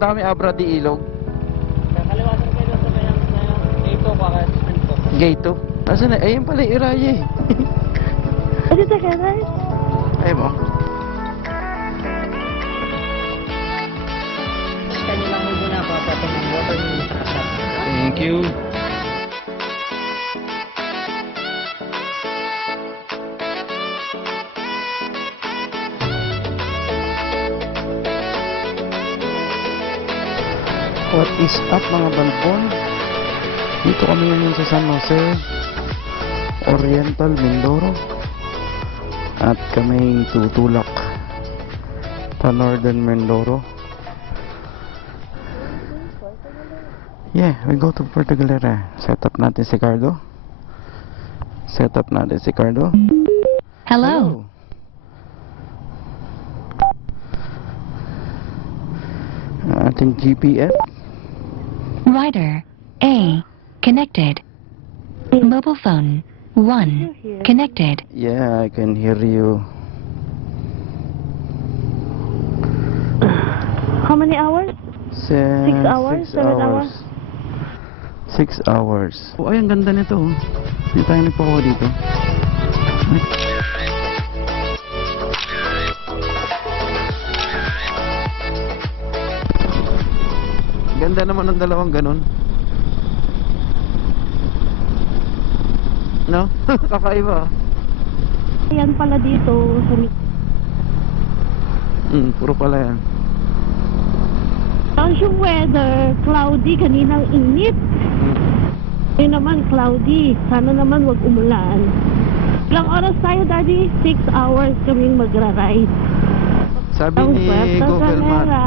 Punta kami Abra di Ilog. Kakaliwasan kayo doon sa kanyang gate 2 para ito. Gate 2? Asan na? Ayun pala yung Iraya eh. Ano sa kanan? Ayun mo. Kanya lang muna ako patong ng water ni Thank you. What is up mga Balbon? Dito kami ngayon sa San Jose, Oriental Mindoro. At kami tutulak pa Northern Mindoro. Yeah, we go to Puerto Galera. Set up natin si Cardo. Hello. Ating GPS. Rider A connected. Mobile phone 1 connected. Yeah, I can hear you. How many hours? 6 hours? 7 hours? 6 hours. Oh, ay, ang ganda nito. Hindi tayo nagpakuha dito. Ganda naman ng dalawang ganun. No? Kakaiba. Yan pala dito sa Puro pala yan. Tapos yung weather, cloudy, kaninang init. Ngayon naman cloudy. Sana naman wag umulan. Ilang oras tayo, Daddy? 6 hours kaming magra-ride. Sabi ni Puerto Google Galera.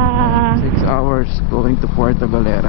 Maps, 6 hours going to Puerto Galera.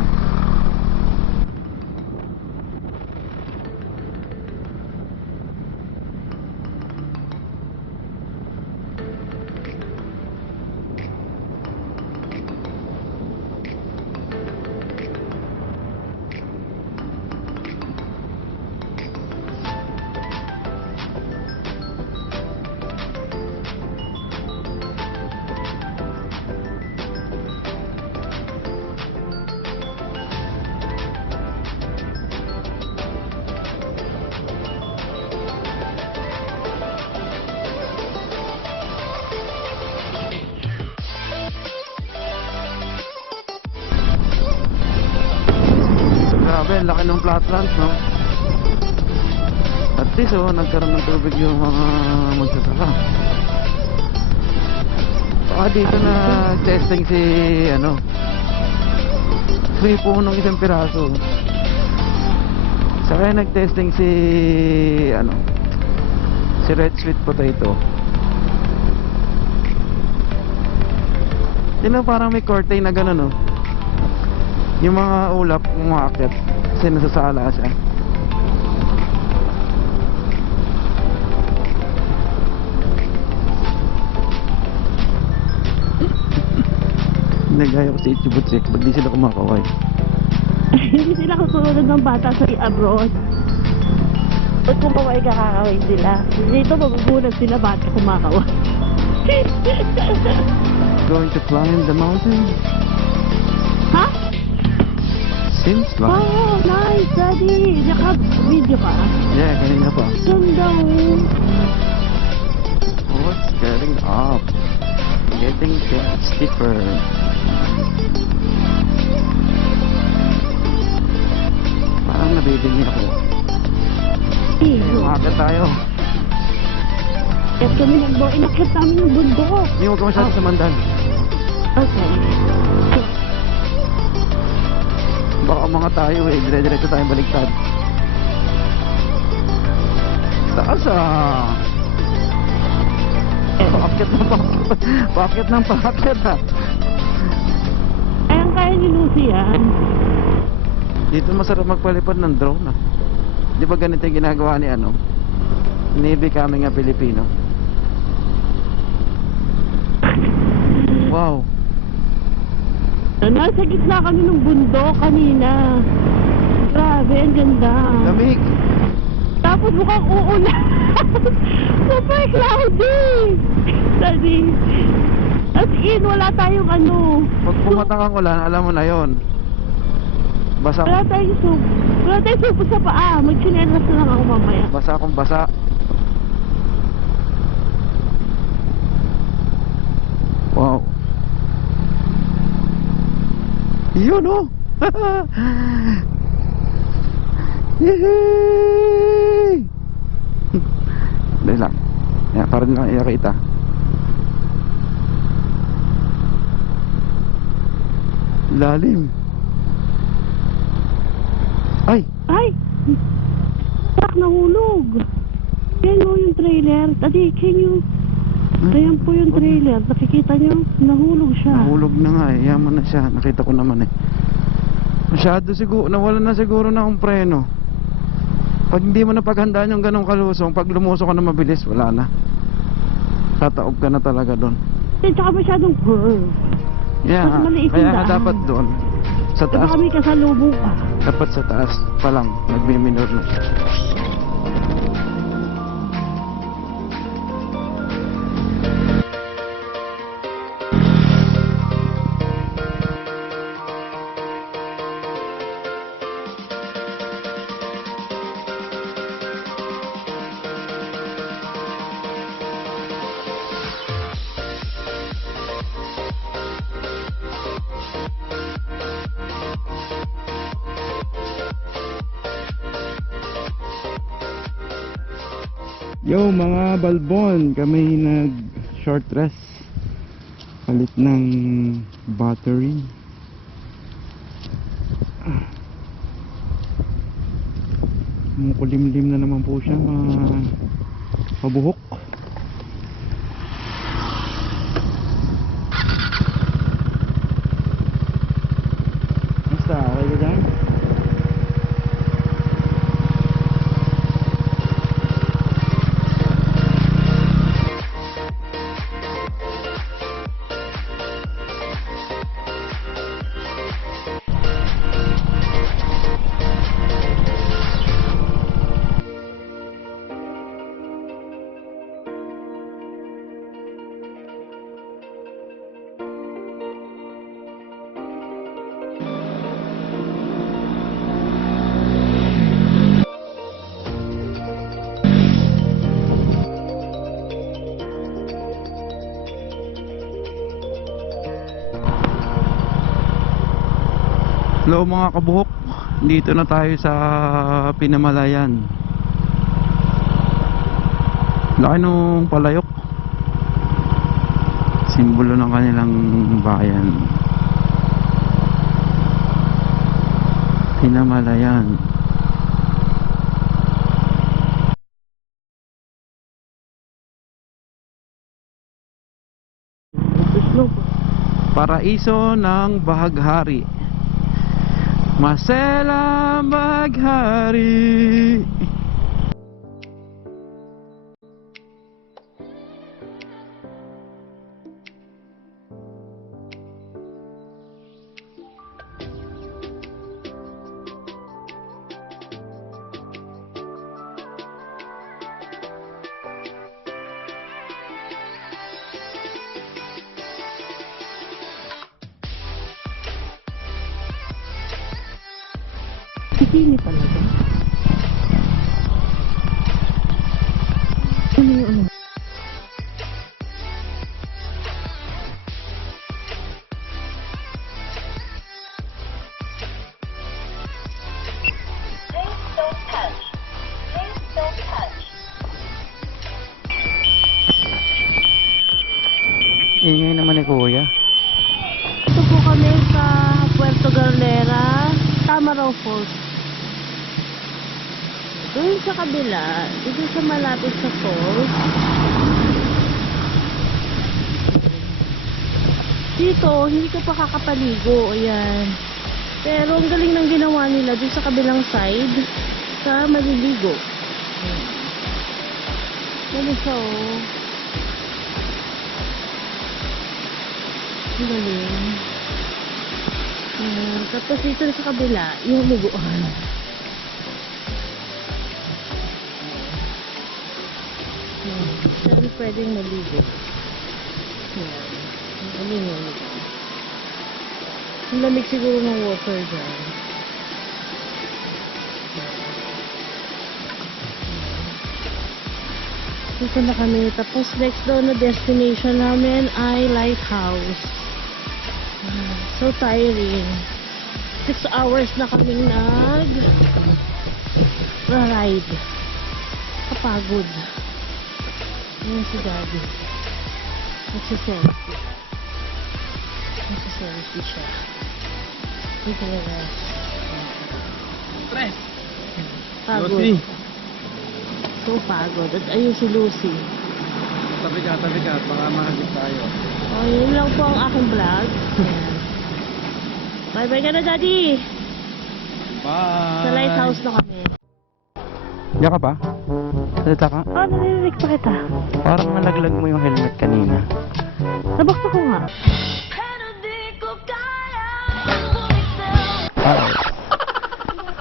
Grabe, laki ng flatlands, no? At least, nagkaroon ng tubig yung mga magsasaka. Baka dito na testing si, free po nung isang piraso. Saka nag-testing si, si red sweet potato. Yun parang may curtain na gano'n, no? Yung mga ulap umaakit kasi nasasala siya. Nagaya ko si Ichibutsik, ba't di sila kumakaway? Hindi sila kasunod ng bata sa abroad. Ba't kumaway kakakaway sila? Dito magugulat sila bata kumakaway. Going to climb the mountain? Ha? Seems like. Oh, nice, Daddy! Naka-video ka? Yeah, kanina pa. Ganda Oh, it's getting up. Getting steeper. Parang nabibingi ako. Umakit tayo. Kaya kami inakit namin yung bundok. Hindi mo ka masyado sa mandan. Okay. Baka mga tayo dire-diretso tayong baligtad. Taas Pakit ng pakit Kaya ni Lucy yan. Dito masarap magpalipad ng drone Di ba ganito yung ginagawa ni ni Becoming a Filipino? Wow. Nasa gitna kami ng bundok kanina. Grabe, ang ganda. Lamig. Tapos mukhang uulan. Super cloudy. Daddy. As in, wala tayong ano. Pag pumatak ang ulan, alam mo na yon. Basa, Wala tayong soup. Wala tayong soup sa paa. Magchinelas na lang ako mamaya. basa akong basa. Wow. Yun oh. Yehey! Dahil lang. Yan, para lang ikakita. Lalim. Ay! Ay! Tak, nahulog. Yan o yung trailer. Tadi, can you... Ayan po yung trailer. Nakikita nyo? Nahulog siya. Nahulog na nga eh. Yaman na siya. Nakita ko naman eh. Masyado siguro. Nawala na siguro na akong preno. Pag hindi mo na paghandaan yung ganong kalusong, pag lumusok ka na mabilis, wala na. Tataob ka na talaga doon. Tsaka masyadong curve. Yeah, Mas maliit yung kaya nga daan. dapat doon. Sa taas. Saka kami kasalubong pa. Dapat sa taas pa lang. Nagmi-minor na siya. Yo mga Balbon, kami nag short rest. Palit ng battery. Kumukulimlim na naman po siya, mabuhok. Basta, okay ka dyan? Hello mga kabuhok, dito na tayo sa Pinamalayan. Laki nung palayok, simbolo ng kanilang bayan. Pinamalayan. Paraiso ng Bahaghari. Maselang Bahaghari. Bikini talaga. Ano yung ano? Ingay naman ni Kuya. Ito po kami sa Puerto Galera, Tamaraw Falls. Doon sa kabila, dito sa malapit sa falls. Dito, hindi ka pa kakapaligo. Ayan. Pero ang galing ng ginawa nila doon sa kabilang side, sa maliligo. Ganun siya oh. Ang galing. Ayan. Tapos dito sa kabila, yung liguan. Saan pwedeng maligo. Ayan. Ano yun? Ang lamig siguro ng water dyan. Dito na kami. Tapos next daw na destination namin ay Lighthouse. So tiring. 6 hours na kaming ride. Kapagod. Ayan si Daddy. Nagsiselfie. Nagsiselfie siya. Dito na rest. Stress. Pagod. Lucy. So pagod. At ayun si Lucy. Tabi ka, baka mahagip tayo. O, yun lang po ang aking vlog. Ayan. Bye-bye ka na, Daddy. Bye! Sa lighthouse na kami. Diyan ka pa? Salita ka? Oh, narinig pa kita. Parang nalaglag mo yung helmet kanina. Nabaksa ko nga.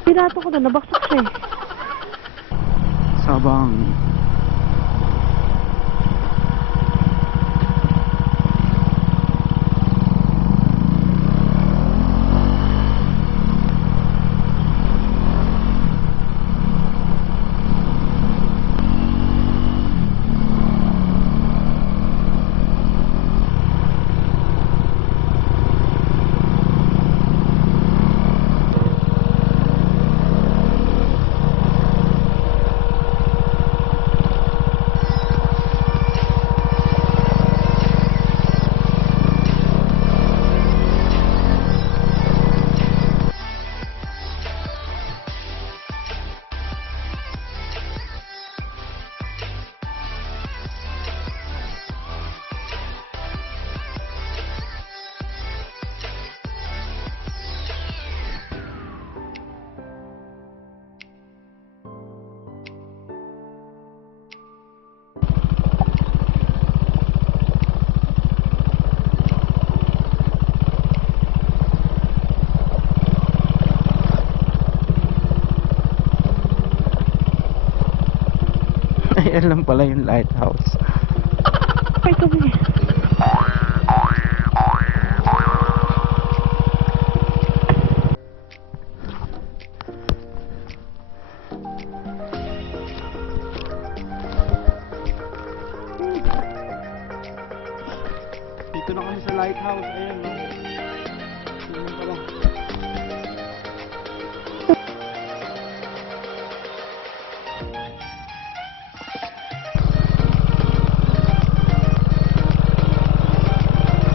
Pinato ko na, nabaksak siya eh. Sabang. Ayan lang pala yung lighthouse. Ay, kami. Dito na kami sa lighthouse. Ayan. Tingnan ka lang.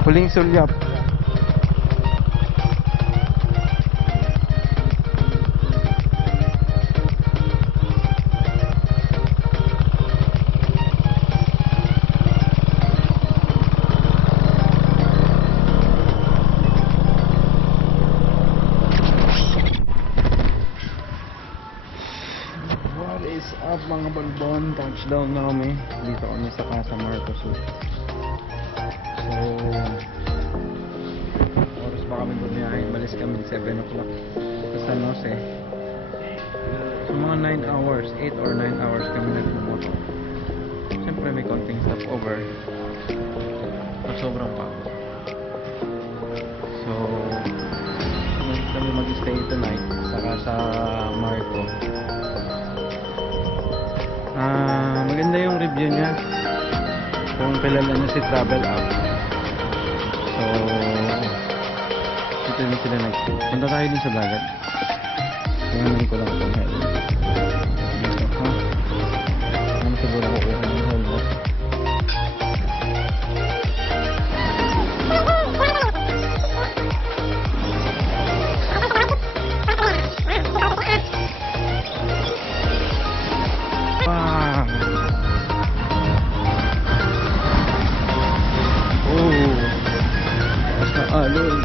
Huling sulyap. What is up mga Balbon? Touchdown na kami. Dito kami sa Casa Marcos. So, oras ba kami bumiyahin? Balis kami 7 o'clock sa San Jose. So, mga 9 hours, 8 or 9 hours kami nagmumoto. Siyempre may konting stopover. So, sobrang pagod. So, kami mag-stay tonight saka sa Marco. Maganda yung review niya kung kilala niyo si Travel App. So, dito na sila punta tayo din sa dagat. Tingnan ko lang itong helmet. Dito, ha? Ano siguro kukuha ng helmet? Wow! Oh! Sa alon.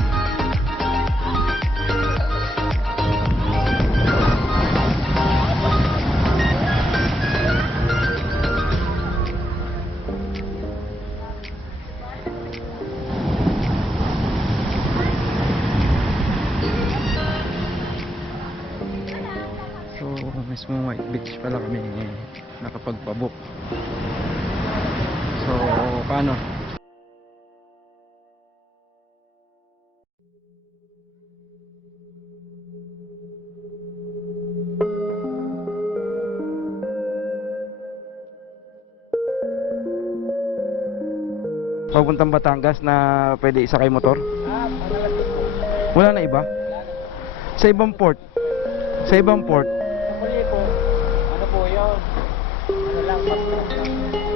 So, mismo White Beach pala kami nakapagpabook. So, paano? papuntang Batangas na pwede isakay motor? Panalagyan po. Wala na iba? Wala na. Sa ibang port? Sa ibang port? Muli po, ano po yun? Ano lang, pag-truck lang.